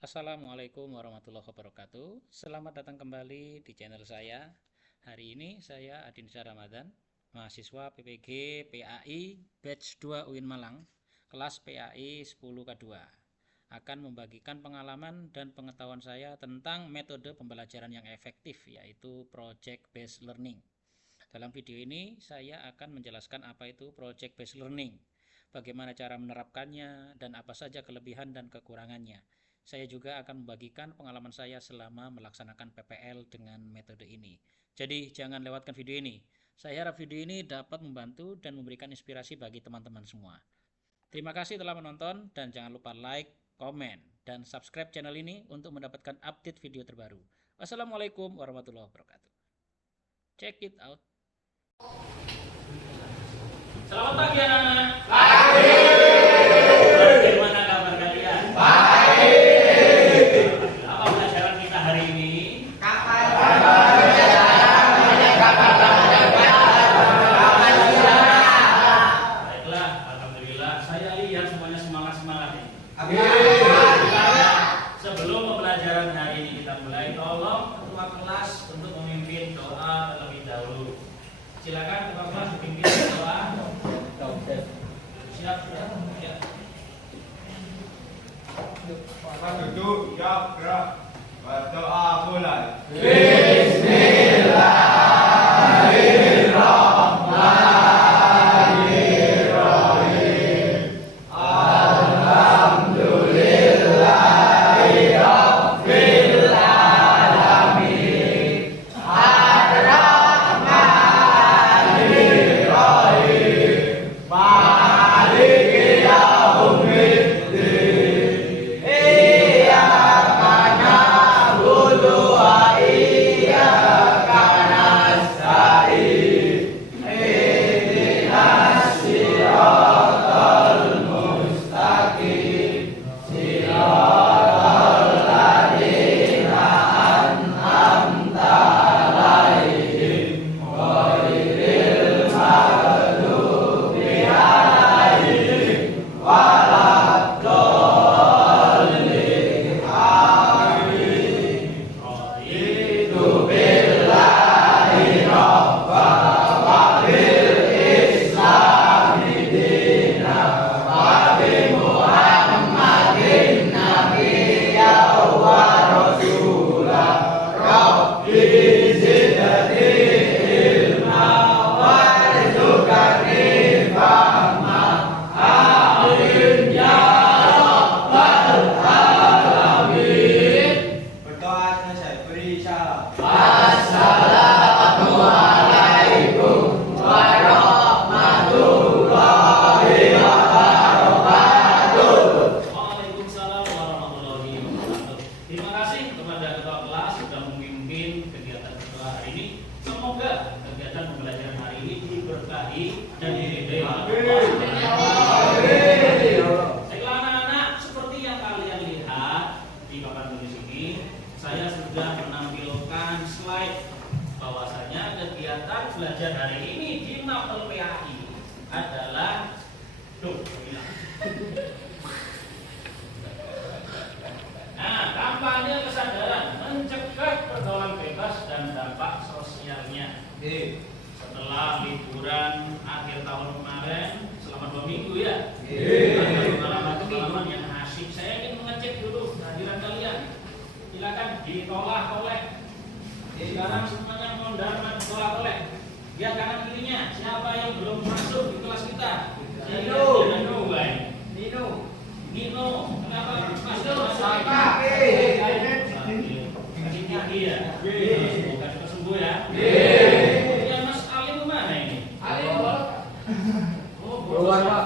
Assalamualaikum warahmatullahi wabarakatuh. Selamat datang kembali di channel saya. Hari ini saya Adinsa Ramadan, mahasiswa PPG PAI Batch 2 UIN Malang, kelas PAI 10K2. Akan membagikan pengalaman dan pengetahuan saya tentang metode pembelajaran yang efektif, yaitu Project Based Learning. Dalam video ini saya akan menjelaskan apa itu Project Based Learning, bagaimana cara menerapkannya, dan apa saja kelebihan dan kekurangannya. Saya juga akan membagikan pengalaman saya selama melaksanakan PPL dengan metode ini. Jadi jangan lewatkan video ini. Saya harap video ini dapat membantu dan memberikan inspirasi bagi teman-teman semua. Terima kasih telah menonton dan jangan lupa like, komen, dan subscribe channel ini untuk mendapatkan update video terbaru. Wassalamualaikum warahmatullahi wabarakatuh. Check it out. Selamat pagi anak-anak. Pagi. Bagaimana kabar kalian? Baik. Apa pelajaran kita hari ini? Kapal. Baiklah, alhamdulillah. Saya lihat semuanya semangat-semangat ini. Sebelum pembelajaran hari ini kita mulai, tolong ketua kelas untuk memimpin doa terlebih dahulu. Silakan ketua kelas memimpin doa. Siap, ya. Duduk, ya, gerak. Berdoa mulai. Waalaikumsalam warahmatullahi wabarakatuh. Terima kasih kepada ketua kelas sudah memimpin kegiatan kita hari ini. Semoga kegiatan pembelajaran hari ini diberkahi dan diridhai oleh Allah. Baiklah anak-anak, seperti yang kalian lihat di papan tulis ini, saya sudah menampilkan slide bahwasanya kegiatan belajar hari ini di Mapel PAI adalah kampanye kesadaran mencegah pergaulan bebas dan dampak sosialnya. Setelah liburan akhir tahun kemarin selama 2 minggu ya, pengalaman yang asyik. Saya ingin mengecek dulu kehadiran kalian. Silakan ditolak-tolak. Sekarang semuanya mondar tolak-tolak. Lihat kanan kirinya, siapa yang belum masuk di kelas kita? Nino, kenapa masuk? Iya. Semoga cepat sembuh ya. Kemudian Mas Alim mana ini? Keluar, Pak.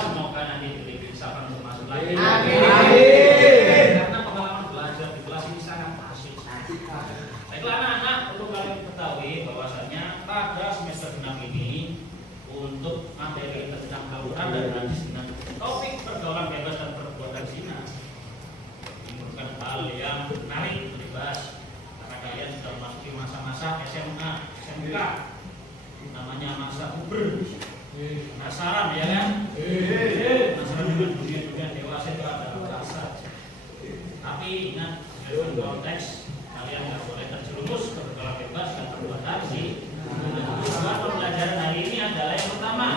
Semoga nanti diberi kesempatan untuk masuk lagi. Karena pengalaman belajar di kelas ini sangat asyik. Baiklah anak-anak, perlu kalian ketahui bahwasanya pada semester 6 ini untuk materi tentang Al-Quran dan hadis dengan topik pergaulan bebas dan perbuatan zina ini merupakan hal yang menarik untuk dibahas karena kalian sudah memasuki masa-masa SMA tapi ingat dalam konteks kalian nggak boleh terjerumus ke pergaulan bebas dan perbuatan sih. Tujuan pembelajaran hari ini adalah yang pertama,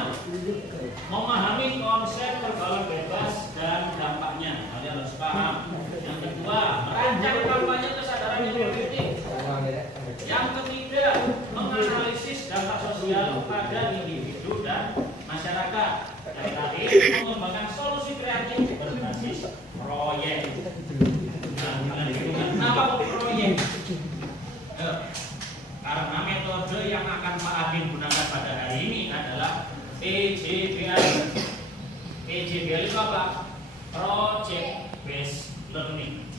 memahami konsep pergaulan bebas dan dampaknya. Kalian harus paham. Yang kedua, merancang kampanye kesadaran yang efektif. Yang ketiga, menganalisis dampak sosial pada individu dan masyarakat. Yang terakhir, mengembangkan solusi kreatif berbasis proyek. Nah, kalian bingung, kenapa proyek? Karena metode yang akan Pak Adin gunakan pada hari ini adalah PJBL. PJBL itu apa? Project Based Learning.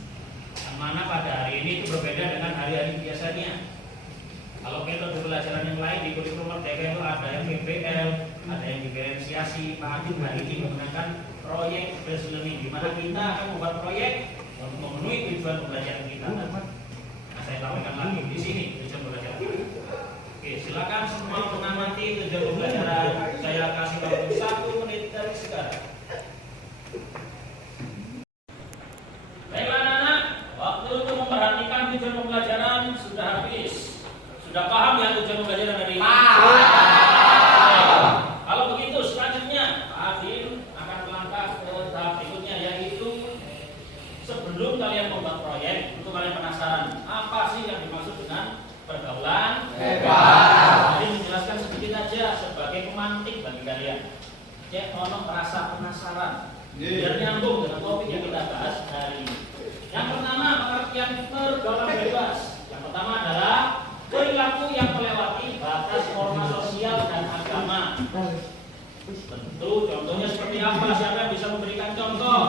Yang mana pada hari ini itu berbeda dengan hari-hari biasanya. Kalau metode pembelajaran yang lain di kurikulum merdeka itu ada yang PBL, ada yang diferensiasi. Pak Adin hari ini menggunakan Project Based Learning, di mana kita akan membuat proyek untuk memenuhi tujuan pembelajaran kita. Nah, saya sampaikan lagi di sini tujuan pembelajaran. Oke, silakan semua mengamati tujuan pembelajaran. Saya kasih waktu 1 menit dari sekarang. Baiklah anak-anak, waktu untuk memperhatikan tujuan pembelajaran sudah habis. Sudah paham ya tujuan pembelajaran hari ini? Kalau begitu selanjutnya Pak Adin akan melangkah ke tahap berikutnya, yaitu sebelum kalian membuat proyek, itu kalian penasaran apa sih yang dimaksud dengan pergaulan bebas. Jadi menjelaskan sedikit aja sebagai pemantik bagi kalian. Cek ono merasa penasaran biar nyambung dengan topik yang kita bahas hari ini. Yang pertama, pengertian pergaulan bebas. Yang pertama adalah perilaku yang melewati batas norma sosial dan agama. Tentu contohnya seperti apa? Siapa yang bisa memberikan contoh?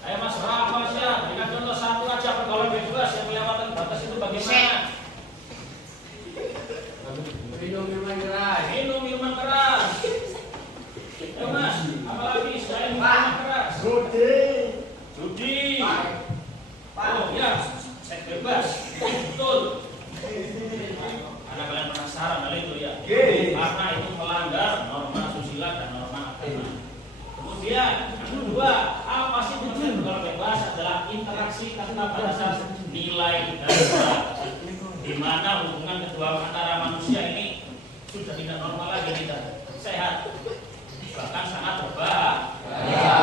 Ayo Mas Rafa, berikan contoh satu aja pergaulan bebas yang melewati batas itu bagaimana? Minum minuman keras. Minum minuman keras. Ayo Mas, apalagi selain minuman keras? Judi. Oh ya, seks bebas. Betul. Karena kalian penasaran hal itu ya. Karena itu melanggar norma susila dan norma agama. Kemudian yang kedua, apa sih tujuan pergaulan bebas? Adalah interaksi tanpa batasan nilai dan berat, di mana hubungan kedua antara manusia ini sudah tidak normal lagi, tidak sehat, bahkan sangat berbahaya.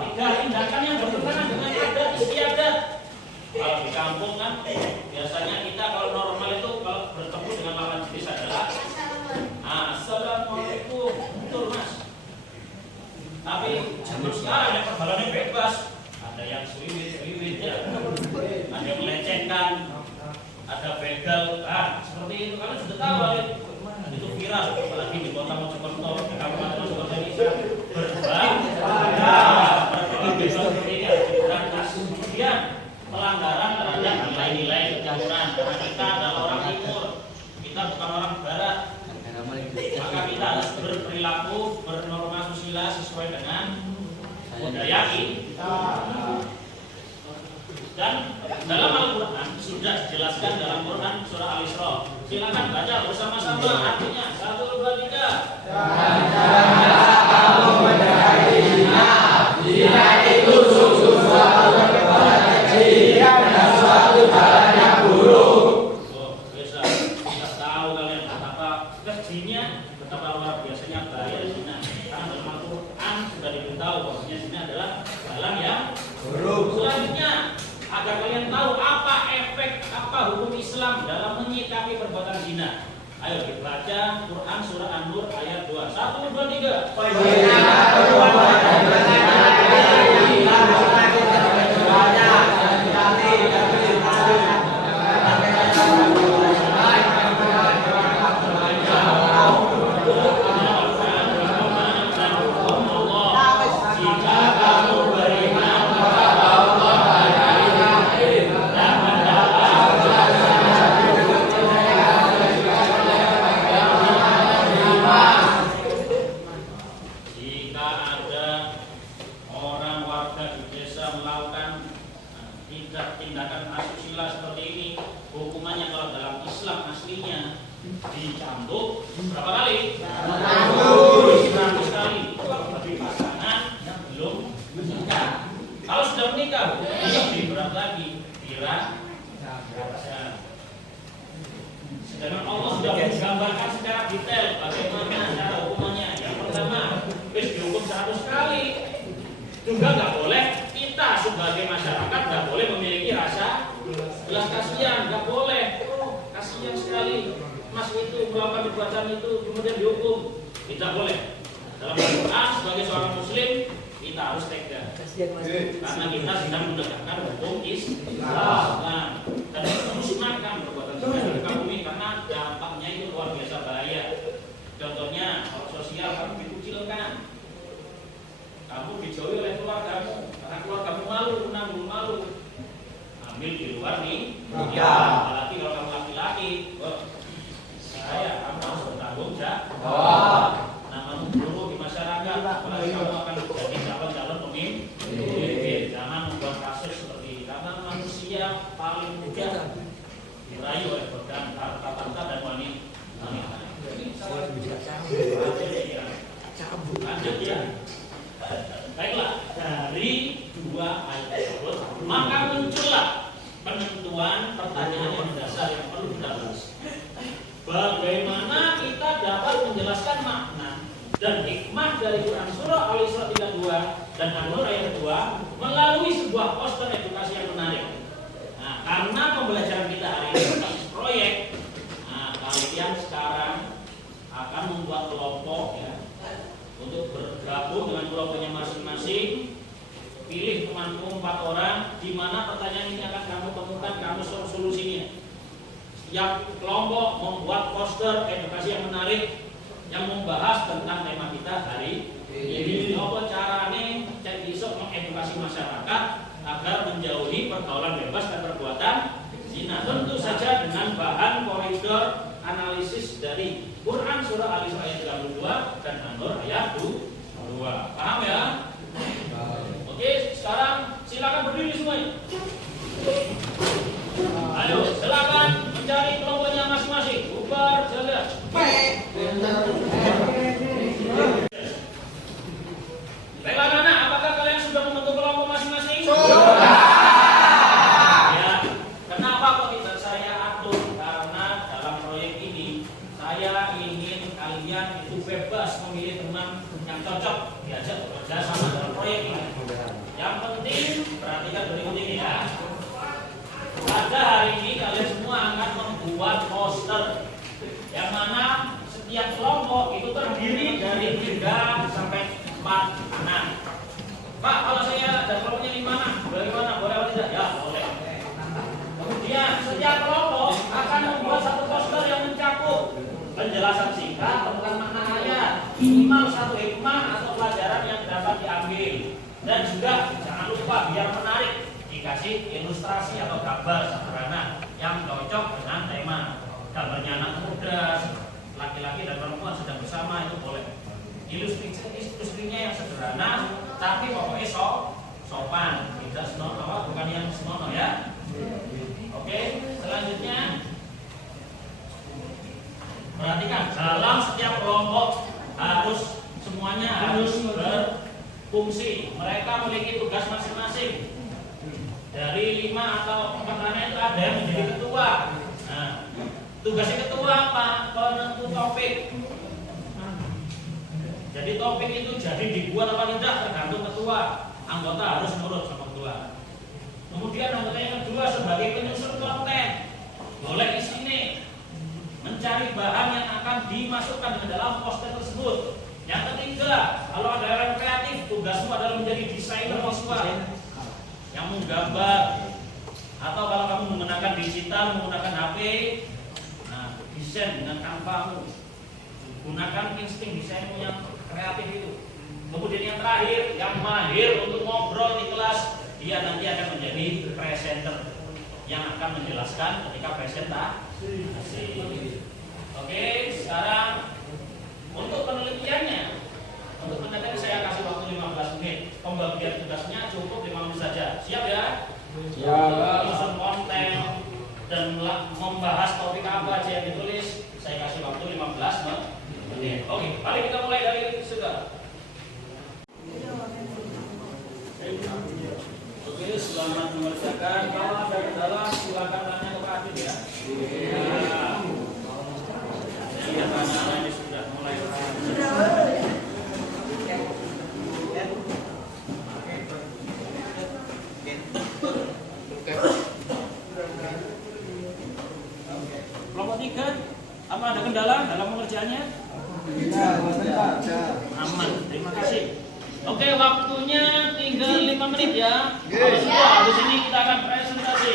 Tiga, tindakan yang bertentangan dengan adat istiadat. Kalau di kampung kan biasanya kita kalau normal itu kalau bertemu dengan lawan jenis adalah Assalamualaikum, betul Mas. Tapi zaman sekarang yang pergaulannya bebas, ada yang swiwit ya, ada yang melecehkan, ada begal, seperti itu. Kalian sudah tahu itu viral, apalagi di kota Mojokerto, di kabupaten Mojokerto ini berbahaya. Seperti ini harus diberantas. Kemudian pelanggaran terhadap nilai-nilai keturunan. Karena kita adalah orang timur, kita bukan orang barat, maka kita harus berperilaku bernorma susila sesuai dengan budaya kita. Dan dalam Al-Quran sudah dijelaskan dalam Quran surah Al-Isra. Silakan baca bersama-sama artinya. 1, 2, 3. Dan janganlah kamu mendekati zina. Zina itu suatu perbuatan keji dan suatu hal yang buruk. Oh, bisa tahu kalian betapa kejinya, betapa luar biasanya bahaya zina. Karena dalam Al-Quran sudah diberitahu bahwasanya zina adalah hal yang buruk. Selanjutnya, agar kalian tahu apa efek, apa hukum Islam dalam menyikapi perbuatan zina. Ayo dibaca Quran surah An-Nur ayat 2. 1, 2, tindakan asusila seperti ini, hukumannya kalau dalam Islam aslinya dicambuk berapa kali? 100 kali bagi pasangan yang belum menikah. Kalau sudah menikah, lebih berat lagi. Kira sedangkan Allah sudah menggambarkan secara detail bagaimana cara hukumannya. Yang pertama, wis dihukum 100 kali. Juga nggak boleh kita sebagai masyarakat nggak boleh memiliki rasa belas kasihan, nggak boleh. Kasihan sekali mas itu melakukan perbuatan itu kemudian dihukum, tidak boleh. Dalam Al-Quran sebagai seorang muslim kita harus tega karena kita sedang menegakkan hukum Islam dan musnahkan perbuatan seperti kamu ini karena dampaknya itu luar biasa bahaya. Contohnya kalau sosial kamu dikucilkan, kamu dijauhi oleh keluargamu karena keluargamu malu, menanggung malu, ambil di luar nih ya, apalagi kalau kamu laki-laki, kamu harus bertanggung jawab. Namamu buruk di masyarakat, apalagi kamu akan jadi calon pemimpin. Jangan membuat kasus seperti ini karena manusia paling mudah dirayu oleh godaan harta dan wanita. Ini salah lanjut ya. Baiklah, dari dua ayat tersebut maka muncullah penentuan pertanyaan yang mendasar yang perlu kita bahas. Bagaimana kita dapat menjelaskan makna dan hikmah dari Quran Surah Al-Isra 32 dan An-Nur ayat 2 melalui sebuah poster edukasi yang menarik. Nah, karena pembelajaran kita hari ini tentang proyek, nah, kalian sekarang akan membuat kelompok ya untuk bergabung dengan kelompoknya masing-masing. Pilih temanmu 4 orang, di mana pertanyaan ini akan kamu temukan, kamu solusinya. Yang kelompok membuat poster edukasi yang menarik yang membahas tentang tema kita hari ini. Apa caranya cek isok mengedukasi masyarakat agar menjauhi pergaulan bebas dan perbuatan zina? Tentu saja dengan bahan koridor analisis dari Quran Surah Al-Isra ayat 32 dan An-Nur ayat 2. Paham ya? Oke, sekarang silakan berdiri semuanya. Ayo, silakan mencari kelompoknya masing-masing. Bubar jalan. Baiklah anak, apakah kalian sudah membentuk kelompok masing-masing? Ya. Kenapa kok tidak saya atur? Karena dalam proyek ini saya ingin kalian itu bebas memilih teman yang cocok diajak bekerja sama dalam proyek ini. Yang penting perhatikan berikut ini ya. Pada hari ini kalian semua akan membuat poster yang mana setiap kelompok itu terdiri dari 3 sampai 4 anak. Pak, kalau saya ada kelompoknya 5 anak, bagaimana? Boleh atau tidak? Ya, boleh. Kemudian setiap kelompok akan membuat satu poster yang mencakup penjelasan singkat tentang makna ayat, minimal 1 hikmah atau pelajaran yang dapat diambil, dan juga jangan lupa biar menarik dikasih ilustrasi atau gambar sederhana yang cocok dengan tema. Gambarnya anak muda, laki-laki dan perempuan sedang bersama itu boleh. Ilustrasinya yang sederhana, tapi pokoknya sopan, tidak senonoh, bukan yang senonoh ya. Oke, selanjutnya perhatikan dalam setiap kelompok semuanya harus berfungsi. Mereka memiliki tugas masing-masing. Dari 5 atau 4 anak itu ada yang menjadi ketua. Nah, tugasnya ketua apa? Penentu topik. Jadi topik itu jadi dibuat apa tidak tergantung ketua. Anggota harus nurut sama ketua. Kemudian anggota yang kedua sebagai penyusun konten. Boleh di sini mencari bahan yang akan dimasukkan ke dalam poster tersebut. Yang ketiga, kalau ada orang kreatif, tugasmu adalah menjadi desainer visual yang menggambar, atau kalau kamu menggunakan digital, menggunakan HP, nah desain dengan kanvamu, gunakan insting desainmu yang kreatif itu. Kemudian yang terakhir, yang mahir untuk ngobrol di kelas, dia nanti akan menjadi presenter yang akan menjelaskan ketika presentasi. Oke, sekarang untuk penelitiannya, untuk penelitian saya kasih waktu 15 menit. Pembagian tugasnya cukup 5 menit saja. Siap ya? Siap. Menyusun konten dan membahas topik apa aja yang ditulis, saya kasih waktu 15 menit. Oke, mari kita mulai dari saudara. selamat mengerjakan. Kalau ada kendala silakan tanya ke Pak Adit ya. Iya, anak-anak ini sudah mulai. Kelompok 3, apa ada kendala dalam pengerjaannya? Aman, terima kasih. Oke, waktunya tinggal 5 menit ya. Habis ini kita akan presentasi.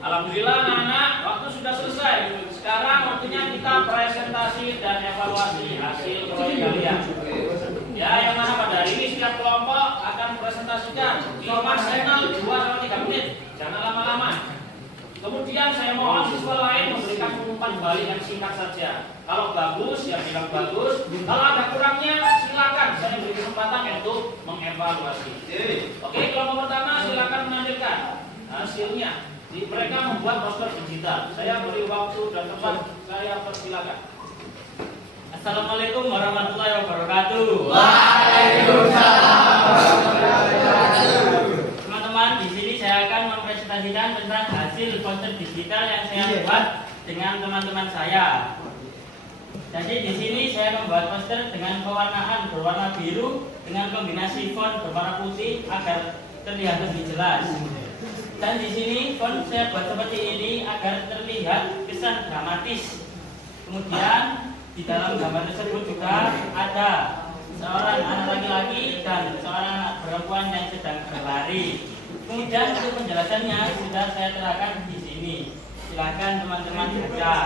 Alhamdulillah anak-anak, waktu sudah selesai. Sekarang waktunya kita presentasi dan evaluasi hasil proyek kalian. Ya, yang mana pada hari ini setiap kelompok akan presentasikan maksimal 2-3 menit. Jangan lama-lama. Kemudian saya mohon siswa lain memberikan umpan balik yang singkat saja. Kalau bagus, ya bilang bagus. Kalau ada kurangnya, silakan saya beri kesempatan untuk mengevaluasi. Oke, kelompok pertama silakan menampilkan hasilnya. Mereka membuat poster digital. Saya beri waktu dan tempat. Saya persilakan. Assalamualaikum warahmatullahi wabarakatuh. Teman-teman, di sini saya akan mempresentasikan tentang hasil poster digital yang saya buat dengan teman-teman saya. Jadi di sini saya membuat poster dengan pewarnaan berwarna biru dengan kombinasi font berwarna putih agar terlihat lebih jelas. Dan di sini font saya buat seperti ini agar terlihat kesan dramatis. Kemudian di dalam gambar tersebut juga ada seorang anak laki-laki dan seorang anak perempuan yang sedang berlari. Kemudian untuk penjelasannya sudah saya terangkan di sini. Silakan teman-teman baca.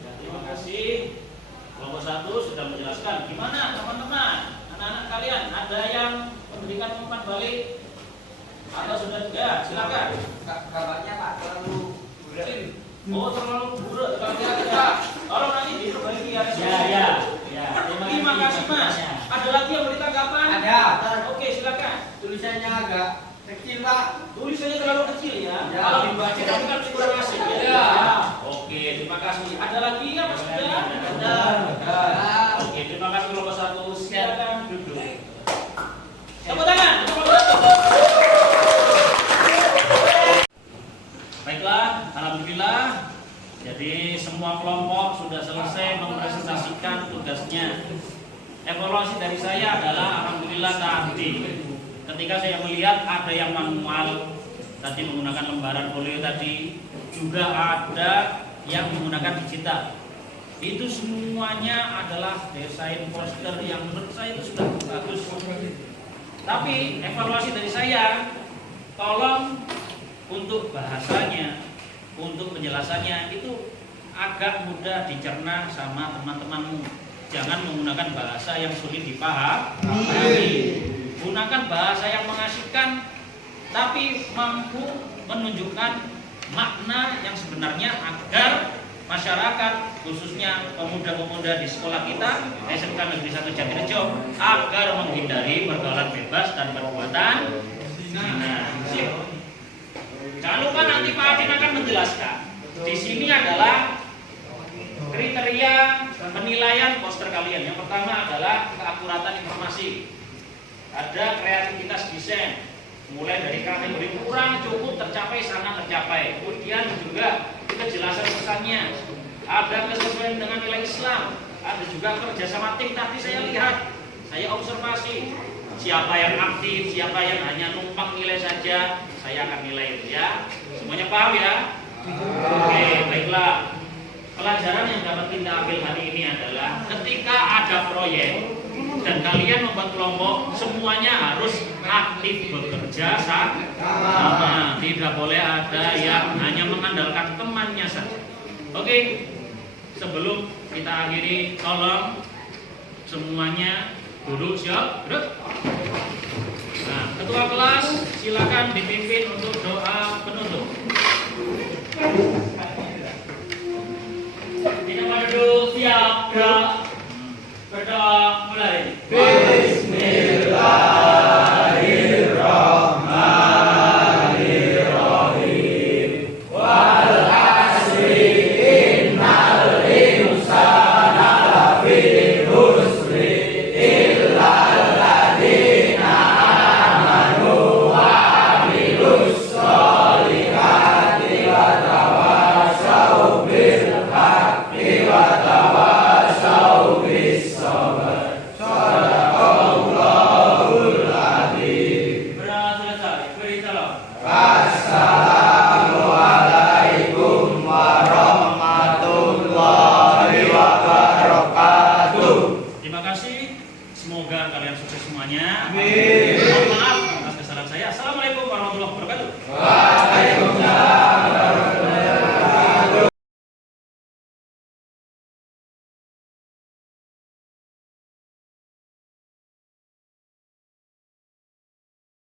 Terima kasih. Kelompok 1 sudah menjelaskan. Gimana teman-teman? Anak-anak kalian ada yang memberikan umpan balik? Atau sudah tidak? Silakan. Gambarnya Pak terlalu bulat. Oh, terlalu bulat. Kalau nanti diperbaiki ya. Ya. Terima kasih Mas. Ada lagi yang beri tanggapan? Ada. Oke, silakan. Tulisannya agak kecil Pak. Tulisannya terlalu kecil ya. Ya. Kalau dibaca tapi kan kurang asik ya. Ya. Oke, terima kasih. Ada lagi ya Mas? Ada. Oke, terima kasih kelompok 1. Silakan duduk. Tepuk tangan. Baiklah, alhamdulillah. Jadi semua kelompok sudah selesai mempresentasikan tugasnya. Evaluasi dari saya adalah alhamdulillah tadi ketika saya melihat ada yang manual tadi menggunakan lembaran folio tadi, juga ada yang menggunakan digital. Itu semuanya adalah desain poster yang menurut saya itu sudah bagus. Tapi evaluasi dari saya, tolong untuk bahasanya, untuk penjelasannya itu agak mudah dicerna sama teman-temanmu. Jangan menggunakan bahasa yang sulit dipahami. Gunakan bahasa yang mengasihkan, tapi mampu menunjukkan makna yang sebenarnya agar masyarakat, khususnya pemuda-pemuda di sekolah kita, SMK Negeri 1 Jatirejo, agar menghindari pergaulan bebas dan perbuatan zina. Jangan lupa nanti Pak Adin akan menjelaskan. Di sini adalah kriteria penilaian poster kalian. Yang pertama adalah keakuratan informasi. Ada kreativitas desain. Mulai dari kategori kurang, cukup, tercapai, sangat tercapai. Kemudian juga kejelasan pesannya. Ada kesesuaian dengan nilai Islam. Ada juga kerjasama tim. Tadi saya lihat, saya observasi. Siapa yang aktif, siapa yang hanya numpang nilai saja, saya akan nilai itu ya. Semuanya paham ya? Oke, baiklah. Pelajaran yang dapat kita ambil hari ini adalah ketika ada proyek dan kalian membuat kelompok, semuanya harus aktif bekerja sama. Tidak boleh ada yang hanya mengandalkan temannya saja. Oke, sebelum kita akhiri, tolong semuanya duduk, siap? Duduk. Nah, ketua kelas silakan dipimpin untuk doa penutup. Kita duduk siap, berdoa mulai. Bismillah.